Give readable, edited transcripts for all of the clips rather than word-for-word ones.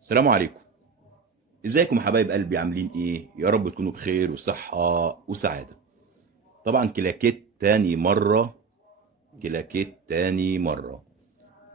السلام عليكم. ازيكم يا حبايب قلبي؟ عاملين ايه؟ يا رب تكونوا بخير وصحة وسعادة. طبعا كلاكيت تاني مرة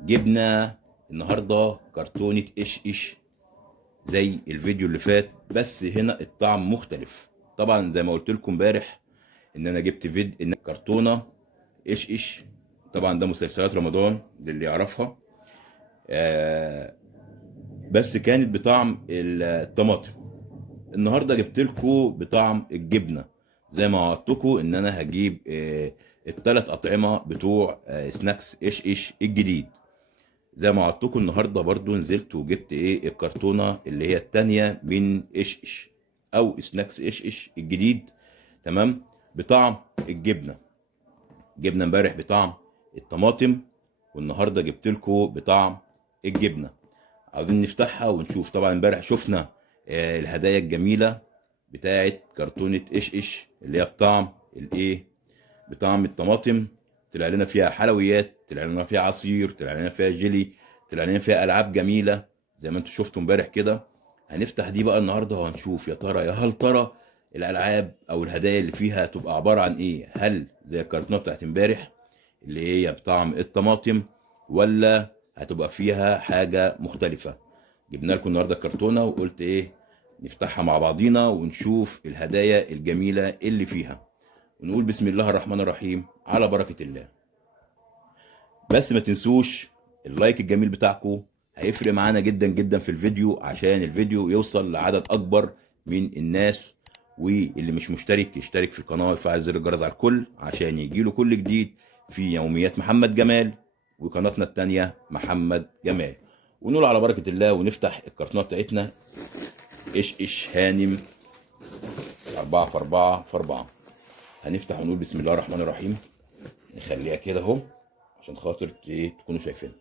جبنا النهاردة كرتونة ايش ايش زي الفيديو اللي فات، بس هنا الطعم مختلف. طبعا زي ما قلت لكم امبارح ان انا جبت ان كرتونة ايش ايش. طبعا ده مسلسلات رمضان للي يعرفها. آه بس كانت بطعم الطماطم. النهارده جبت لكم بطعم الجبنه، زي ما وعدتكم ان انا هجيب الثلاث اطعمه بتوع سناكس ايش ايش الجديد. زي ما وعدتكم النهارده برضو نزلت وجبت الكرتونه اللي هي التانية من ايش ايش او سناكس ايش ايش الجديد. تمام. بطعم الجبنه. جبنا امبارح بطعم الطماطم، والنهارده جبت لكم بطعم الجبنه. عاوزين نفتحها ونشوف. طبعا امبارح شفنا الهدايا الجميله بتاعه كرتونه ايش ايش اللي هي بطعم الطماطم. طلع لنا فيها حلويات، طلع لنا فيها عصير، طلع لنا فيها جيلي، طلع لنا فيها العاب جميله زي ما انتم شفتوا امبارح كده. هنفتح دي بقى النهارده وهنشوف يا ترى، هل ترى الالعاب او الهدايا اللي فيها تبقى عباره عن ايه؟ هل زي الكرتونه بتاعت امبارح اللي هي بطعم الطماطم، ولا هتبقى فيها حاجه مختلفه؟ جبنا لكم النهارده كرتونه وقلت نفتحها مع بعضينا ونشوف الهدايا الجميله اللي فيها، ونقول بسم الله الرحمن الرحيم على بركه الله. بس ما تنسوش اللايك الجميل بتاعكم، هيفرق معانا جدا جدا في الفيديو عشان الفيديو يوصل لعدد اكبر من الناس. واللي مش مشترك يشترك في القناه ويفعل زر الجرس على الكل عشان يجيله كل جديد في يوميات محمد جمال وقناتنا التانية محمد جمال. ونقول على بركة الله ونفتح الكرتونة بتاعتنا ايش ايش هانم 4 في 4 في 4. هنفتح ونقول بسم الله الرحمن الرحيم. نخليها كده اهو عشان خاطر تكونوا شايفين.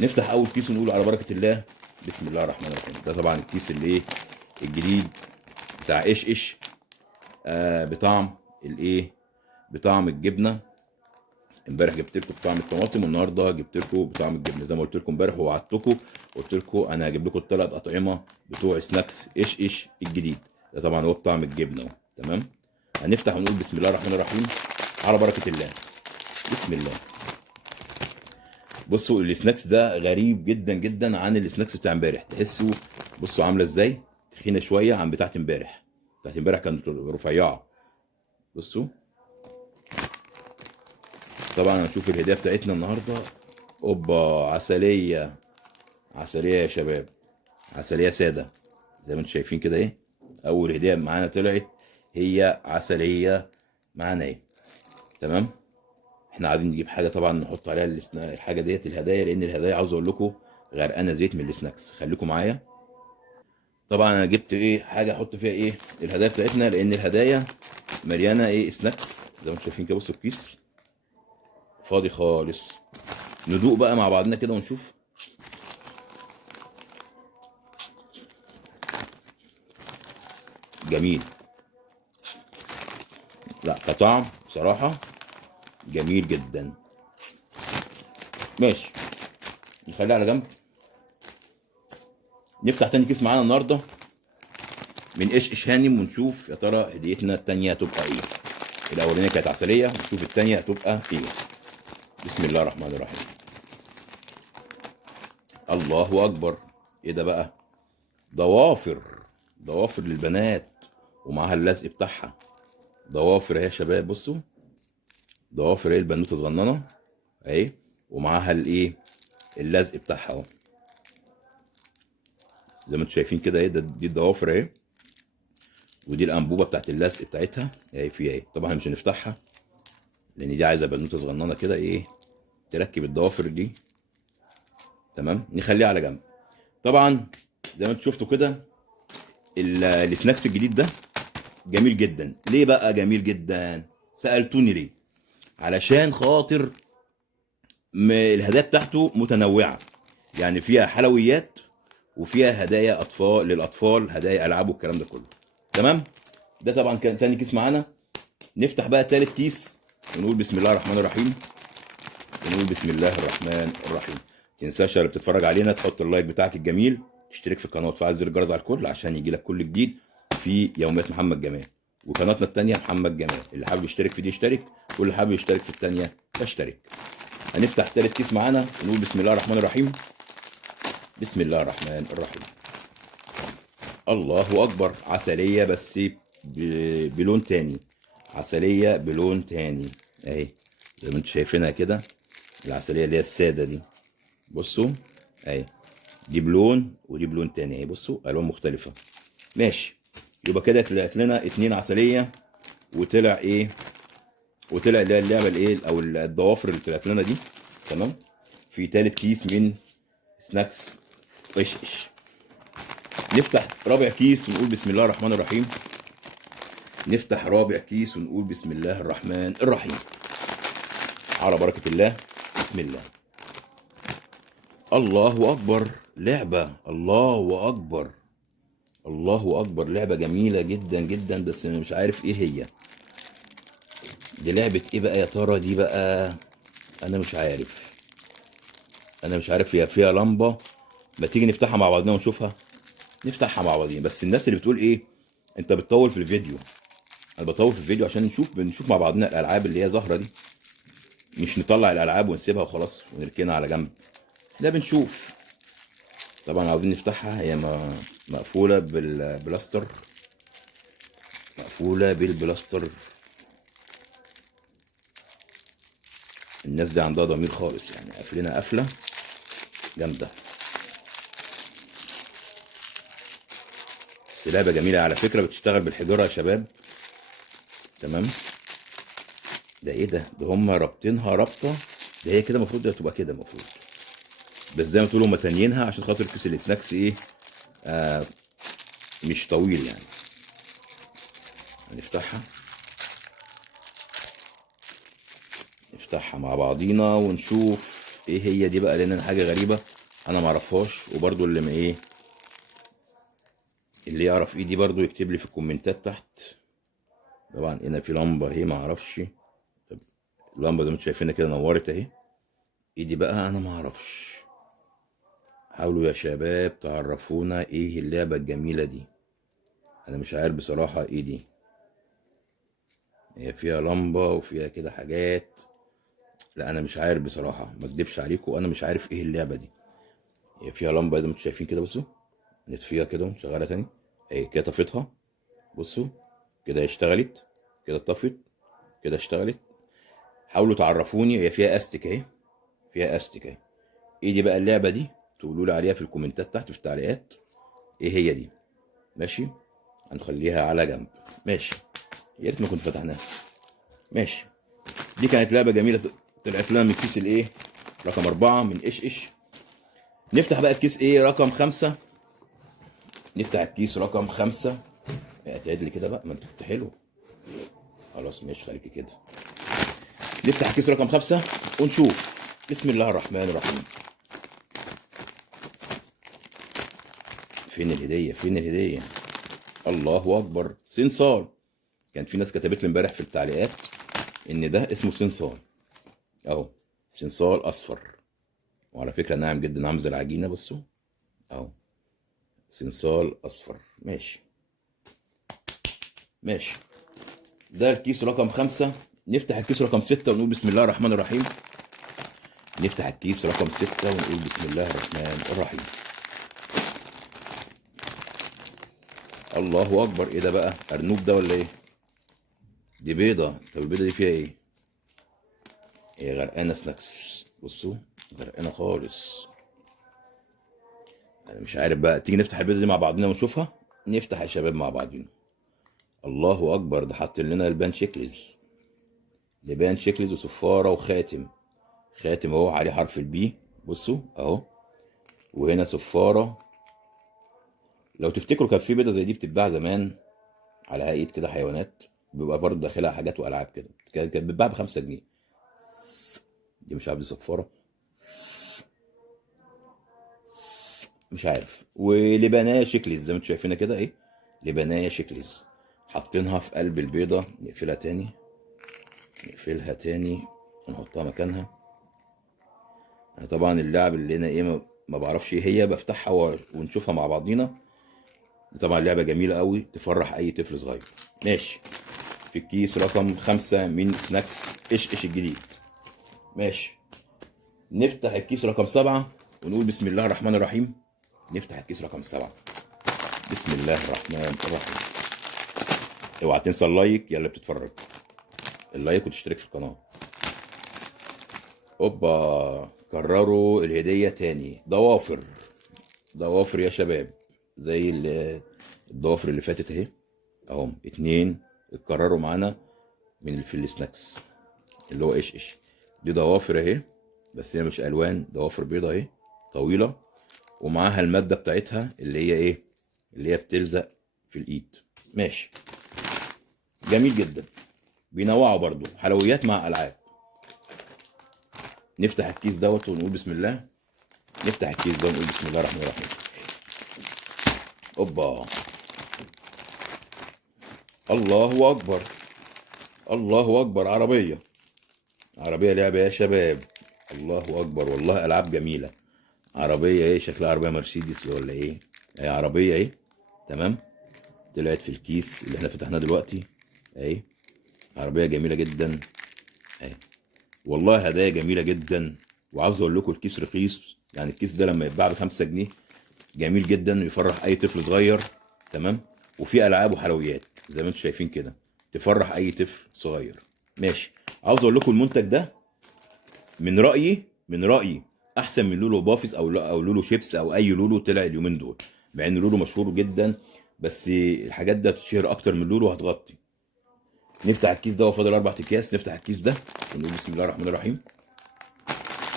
نفتح اول كيس ونقول على بركة الله بسم الله الرحمن الرحيم. ده طبعا الكيس اللي الجديد بتاع ايش ايش بطعم بطعم الجبنه. امبارح جبت لكم بطعم الطماطم، والنهارده جبت لكم بطعم الجبنه زي ما قلت لكم امبارح ووعدتكم. قلت لكم انا هجيب لكم الثلاث اطعمه بتوع سناكس ايش ايش الجديد. ده طبعا هو بطعم الجبنه اهو. تمام. هنفتح ونقول بسم الله الرحمن الرحيم على بركه الله. بسم الله. بصوا السناكس ده غريب جدا جدا عن السناكس بتاع امبارح. تحسوا بصوا عامله ازاي، تخينه شويه عن بتاعت امبارح. بتاعت امبارح كانت رفيعه. بصوا. طبعا هنشوف الهديه بتاعتنا النهارده. اوبا، عسليه. عسليه يا شباب، عسليه ساده زي ما انتم شايفين كده اول هديه معانا طلعت هي عسليه معانا تمام. احنا عايزين نجيب حاجه طبعا نحط عليها الحاجه ديت الهدايا، لان الهدايا عاوز اقول لكم غرقانه زيت من السناكس. خليكم معايا. طبعا انا جبت حاجه احط فيها الهدايا بتاعتنا، لان الهدايا مليانه سناكس زي ما انتم شايفين كده. بصوا الكيس فاضي خالص. ندوق بقى مع بعضنا كده ونشوف. جميل. لا كطعم بصراحة جميل جدا. ماشي، نخليها على جنب. نفتح تاني كيس معانا النهارده من ايش ايش هانم ونشوف يا ترى هديتنا التانية هتبقى ايه. الاولانية كانت عسلية، نشوف التانية هتبقى ايه. بسم الله الرحمن الرحيم. الله اكبر. ايه ده بقى؟ ضوافر. ضوافر للبنات ومعاها اللزق بتاعها. ضوافر اهي يا شباب. بصوا ضوافر البنوته صغننه اهي، ومعاها اللزق بتاعها اهو زي ما انتم شايفين كده دي الضوافر اهي، ودي الانبوبه بتاعت اللزق بتاعتها اهي فيها طبعا مش هنفتحها لان دي عايزه بنوته صغننه كده تركب الضوافر دي. تمام، نخليها على جنب. طبعا زي ما انتم شفتوا كده السناكس الجديد ده جميل جدا. ليه بقى جميل جدا؟ سالتوني ليه؟ علشان خاطر الهدايا بتاعته متنوعه، يعني فيها حلويات وفيها هدايا اطفال للاطفال، هدايا العاب والكلام ده كله. تمام. ده طبعا كان تاني كيس معانا. نفتح بقى تالت كيس ونقول بسم الله الرحمن الرحيم. ونقول بسم الله الرحمن الرحيم. تنساش اللي بتتفرج علينا تحط اللايك بتاعك الجميل، اشترك في القناه وتفعل زر الجرس على الكل عشان يجي لك كل جديد في يوميات محمد جمال. وقناتنا التانية محمد جمال، اللي حابب يشترك في دي يشترك، واللي حابب يشترك في التانية يشترك. هنفتح تالت كيس معانا ونقول بسم الله الرحمن الرحيم. بسم الله الرحمن الرحيم. الله اكبر، عسليه بس بلون تاني، عسليه بلون تاني اهي زي ما انتم شايفينها كده. العسليه اللي هي الساده دي، بصوا اهي، دي بلون ودي بلون تاني اهي، بصوا الوان مختلفه. ماشي، يبقى كده طلعت لنا 2 عسليه، وطلع ايه، وطلع اللي هي اللعبه الايه او الضوافر اللي طلعت لنا دي. تمام. في تالت كيس من سناكس ايش ايش. نفتح رابع كيس ونقول بسم الله الرحمن الرحيم. نفتح رابع كيس ونقول بسم الله الرحمن الرحيم. على بركة الله. بسم الله. الله أكبر، لعبة، الله أكبر، الله أكبر، لعبة جميلة جدا جدا، بس أنا مش عارف إيه هي دي. لعبة إيه بقى يا ترى دي بقى؟ أنا مش عارف، أنا مش عارف. هي فيها لمبة، ما تيجي نفتحها مع بعضنا ونشوفها. نفتحها مع بعضين. بس الناس اللي بتقول إيه أنت بتطول في الفيديو، انا بطول في الفيديو عشان بنشوف مع بعضنا الالعاب اللي هي ظاهره دي، مش نطلع الالعاب ونسيبها وخلاص ونركنها على جنب. لا، بنشوف. طبعا عاوزين نفتحها، هي مقفوله بالبلاستر، مقفوله بالبلاستر. الناس دي عندها ضمير خالص يعني، قافلينها قفله جامده. بس لعبه جميله على فكره، بتشتغل بالحجاره يا شباب. تمام. ده ايه ده هم رابطينها رابطه، ده هي كده المفروض تبقى كده المفروض. بس زي ما تقولوا هم تانيينها عشان خاطر كيس السناكس ايه، مش طويل يعني. هنفتحها، نفتحها مع بعضينا ونشوف ايه هي دي بقى، لان انا حاجه غريبه انا معرفهاش. وبرضو اللي ما ايه، اللي يعرف ايه دي برضو يكتب لي في الكومنتات تحت. طبعا هنا في لمبه اهي، معرفش. طب اللمبه زي ما انتم شايفينها كده نورت اهي. ايه دي بقى؟ انا معرفش. حاولوا يا شباب تعرفونا ايه اللعبه الجميله دي، انا مش عارف بصراحه ايه دي. هي فيها لمبه وفيها كده حاجات، لا انا مش عارف بصراحه، ما اكدبش عليكم، انا مش عارف ايه اللعبه دي. هي فيها لمبه زي ما انتم شايفين كده، بصوا نطفيها كده ونشغلها تاني اهي كده، طفيتها. بصوا كده اشتغلت، كده اتطفت، كده اشتغلت. حاولوا تعرفوني، هي فيها استك اهي، فيها استك اهي. ايه دي بقى اللعبه دي؟ تقولوا لي عليها في الكومنتات تحت في التعليقات ايه هي دي. ماشي، هنخليها على جنب. ماشي، يا ريت ما كنت فتحناها. ماشي، دي كانت لعبه جميله طلعت لنا من كيس الايه رقم 4 من ايش ايش. نفتح بقى الكيس ايه رقم 5. نفتح الكيس رقم 5. اعتاد لي كده بقى، ما انت كنت حلو. خلاص ماشي، خليكي كده. نفتح الكيس رقم 5 ونشوف. بسم الله الرحمن الرحيم. فين الهديه؟ فين الهديه؟ الله اكبر، صنصال. كان في ناس كتبت لي امبارح في التعليقات ان ده اسمه صنصال اهو، صنصال اصفر. وعلى فكره ناعم جدا، عامل زي العجينه، بصوا اهو، صنصال اصفر. ماشي ماشي، ده الكيس رقم 5. نفتح الكيس رقم 6 ونقول بسم الله الرحمن الرحيم. نفتح الكيس رقم 6 ونقول بسم الله الرحمن الرحيم. الله اكبر، ايه ده بقى؟ ارنوب ده ولا ايه؟ دي بيضه. طب البيضه دي فيها ايه؟ هي غرقانه سناكس، بصوا غرقانه خالص. انا مش عارف بقى، تيجي نفتح البيضه دي مع بعضنا ونشوفها. نفتح يا شباب مع بعضنا. الله اكبر، ده حاطين لنا البان شيكلز، لبان شيكلز وصفاره وخاتم. خاتم اهو عليه حرف البي، بصوا اهو. وهنا صفاره. لو تفتكروا كان في بيضه زي دي بتتباع زمان على هيئه كده حيوانات، بيبقى برضه داخلها حاجات والعاب كده، كانت بتتباع ب5 جنيه. دي مش عارف دي صفاره، مش عارف. ولبنايه شيكلز زي ما انتم شايفينها كده ايه، لبنايه شيكلز حاطينها في قلب البيضه. نقفلها تاني، نقفلها تاني ونحطها مكانها. طبعا اللعب اللي هنا ايه ما بعرفش ايه هي، بفتحها ونشوفها مع بعضينا. طبعا لعبه جميله قوي تفرح اي طفل صغير. ماشي. في الكيس رقم 5 من سناكس ايش ايش الجديد. ماشي. نفتح الكيس رقم 7 ونقول بسم الله الرحمن الرحيم. نفتح الكيس رقم 7. بسم الله الرحمن الرحيم. اوعى تنسى اللايك يا اللي بتتفرج، اللايك وتشترك في القناه. اوبا، كرروا الهديه تاني. ضوافر، ضوافر يا شباب، زي الضوافر اللي فاتت اهي. اهم 2 اتكرروا معانا من في السناكس اللي هو ايش ايش. دي ضوافر اهي، بس هي مش الوان، ضوافر بيضه اهي طويله، ومعاها الماده بتاعتها اللي هي ايه، اللي هي بتلزق في الايد. ماشي. جميل جدا. بينوعوا برضو حلويات مع العاب. نفتح الكيس دوت ونقول بسم الله. نفتح الكيس ده ونقول بسم الله الرحمن الرحيم. اوبا، الله اكبر، الله اكبر. عربيه، عربيه لعبه يا شباب. الله اكبر، والله العاب جميله. عربيه ايه، شكلها عربيه مرسيدس ولا ايه؟ هي عربيه ايه. تمام. طلعت في الكيس اللي احنا فتحناه دلوقتي اهي. عربيه جميله جدا اهي. والله هدايا جميله جدا. وعاوز اقول لكم الكيس رخيص، يعني الكيس ده لما يتباع ب5 جنيه جميل جدا ويفرح اي طفل صغير. تمام. وفي العاب وحلويات زي ما انتم شايفين كده تفرح اي طفل صغير. ماشي. عاوز اقول لكم المنتج ده من رايي احسن من لولو بافيس او لولو شيبس او اي لولو طلع اليومين دول، مع ان لولو مشهور جدا، بس الحاجات ده تشهر اكتر من لولو هتغطي. نفتح الكيس ده وفاضل 4 اكياس. نفتح الكيس ده ونقول بسم الله الرحمن الرحيم.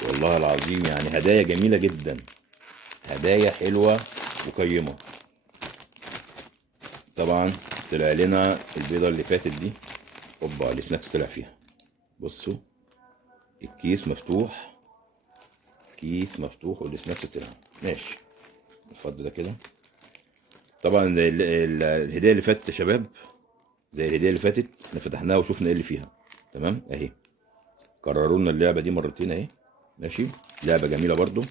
والله العظيم يعني هدايا جميله جدا، هدايا حلوه وقيمه. طبعا طلع لنا البيضه اللي فاتت دي. اوبا، السناكس طلع فيها. بصوا، الكيس مفتوح، كيس مفتوح والسناكس طلع. ماشي. نفضي ده كده. طبعا الهديه اللي فاتت يا شباب زي الهديه اللي فاتت احنا فتحناها وشفنا ايه اللي فيها. تمام اهي. كرروا لنا اللعبه دي مرتين اهي. ماشي. لعبه جميله برضو،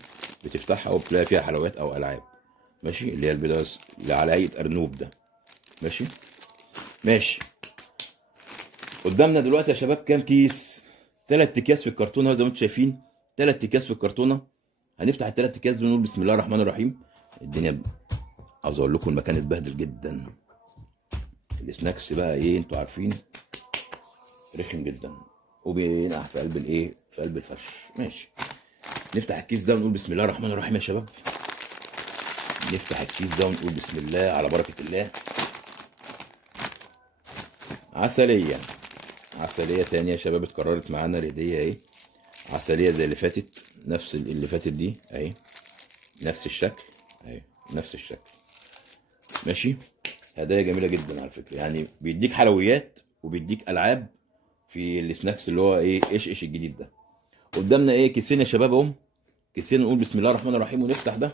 بتفتحها وبتلاقي فيها حلويات او العاب. ماشي. اللي هي البيضه اللي على هيئه ارنوب ده. ماشي. ماشي. قدامنا دلوقتي يا شباب كام كيس؟ 3 اكياس في الكرتونه زي ما انتم شايفين. 3 اكياس في الكرتونه. هنفتح ال3 اكياس دول ونقول بسم الله الرحمن الرحيم. الدنيا، عاوز اقول لكم المكان اتبهدل جدا. السناكس بقى ايه، انتوا عارفين رخم جدا وبينقع في قلب الايه، في قلب الفرش. ماشي. نفتح الكيس ده ونقول بسم الله الرحمن الرحيم يا شباب. نفتح الكيس ده ونقول بسم الله على بركه الله. عسليه، عسليه تانية يا شباب اتكررت معانا الهديه اهي. عسليه زي اللي فاتت، نفس اللي فاتت دي اهي، نفس الشكل اهي، نفس الشكل. ماشي. هدايا جميله جدا على فكره، يعني بيديك حلويات وبيديك العاب في السناكس اللي هو ايه ايش ايش الجديد ده. قدامنا ايه، كيسين يا شباب اهم. كيسين نقول بسم الله الرحمن الرحيم ونفتح ده.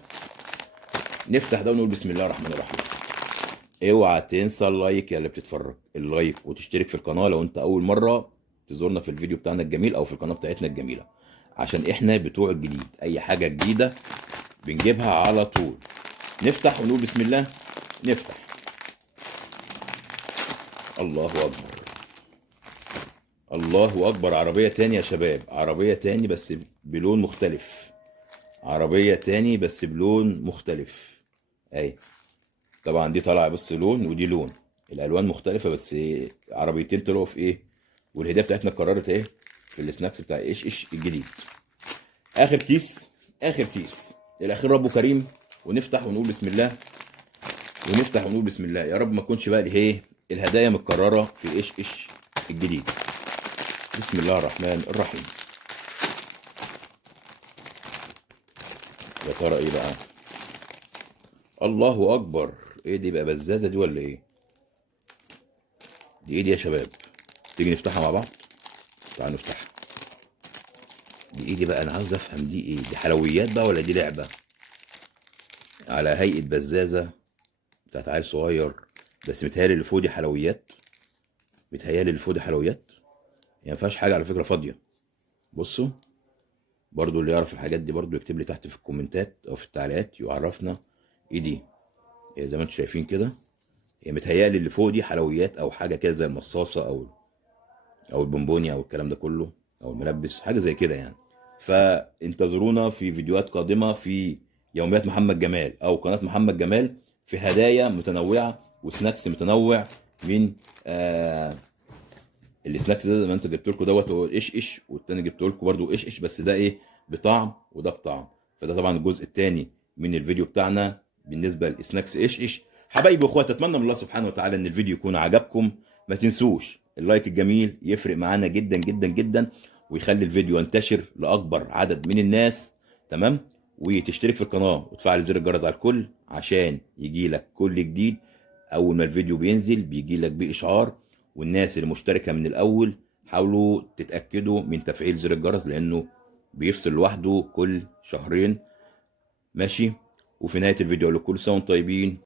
نفتح ده ونقول بسم الله الرحمن الرحيم. اوعى تنسى اللايك يا اللي بتتفرج، اللايك وتشترك في القناه لو انت اول مره تزورنا في الفيديو بتاعنا الجميل او في القناه بتاعتنا الجميله، عشان احنا بتوع الجديد، اي حاجه جديده بنجيبها على طول. نفتح ونقول بسم الله. نفتح. الله اكبر، الله اكبر. عربيه تاني يا شباب، عربيه تاني بس بلون مختلف. عربيه تاني بس بلون مختلف اهي. طبعا دي طالعه بس لون ودي لون، الالوان مختلفه بس إيه، عربيتين طلعوا في ايه. والهديه بتاعتنا اتكررت ايه في السناكس بتاع ايش ايش الجديد. اخر كيس، اخر كيس الاخير ربه كريم. ونفتح ونقول بسم الله. ونفتح ونقول بسم الله. يا رب ما تكونش بقى ايه الهدايا متكرره في ايش ايش الجديد. بسم الله الرحمن الرحيم. يا ترى ايه بقى؟ الله اكبر. ايه دي بقى، بزازه دي ولا ايه؟ دي ايه دي يا شباب؟ تيجي نفتحها مع بعض. تعالوا نفتحها. دي ايه دي بقى، انا عاوز افهم دي ايه، دي حلويات بقى ولا دي لعبه؟ على هيئه بزازه بتاعت عيل صغير، بس متهيألي اللي فوق دي حلويات. متهيألي اللي فوق دي حلويات. هي ما فيهاش حاجه على فكره، فاضيه. بصوا، برضو اللي يعرف الحاجات دي برضو يكتب لي تحت في الكومنتات او في التعليقات يعرفنا ايه دي. زي ما انتم شايفين كده، هي متهيألي اللي فوق دي حلويات او حاجه كده زي المصاصه او البونبوني او الكلام ده كله، او الملبس حاجه زي كده يعني. فانتظرونا في فيديوهات قادمه في يوميات محمد جمال او قناه محمد جمال، في هدايا متنوعه وسناكس متنوع من السناكس ده. زي ما انت جبت لكم دوت هو القشقش، والتاني جبت لكم برده قشقش، بس ده ايه بطعم وده بطعم. فده طبعا الجزء الثاني من الفيديو بتاعنا بالنسبه للسناكس قشقش. حبايبي واخواتي، اتمنى من الله سبحانه وتعالى ان الفيديو يكون عجبكم. ما تنسوش اللايك الجميل يفرق معانا جدا جدا جدا، ويخلي الفيديو ينتشر لاكبر عدد من الناس. تمام. وتشترك في القناه وتفعل زر الجرس على الكل عشان يجي لك كل جديد. اول ما الفيديو بينزل بيجي لك باشعار. والناس اللي مشتركه من الاول حاولوا تتاكدوا من تفعيل زر الجرس، لانه بيفصل لوحده كل شهرين. ماشي. وفي نهايه الفيديو اقول لكم كل سنه وانتم طيبين،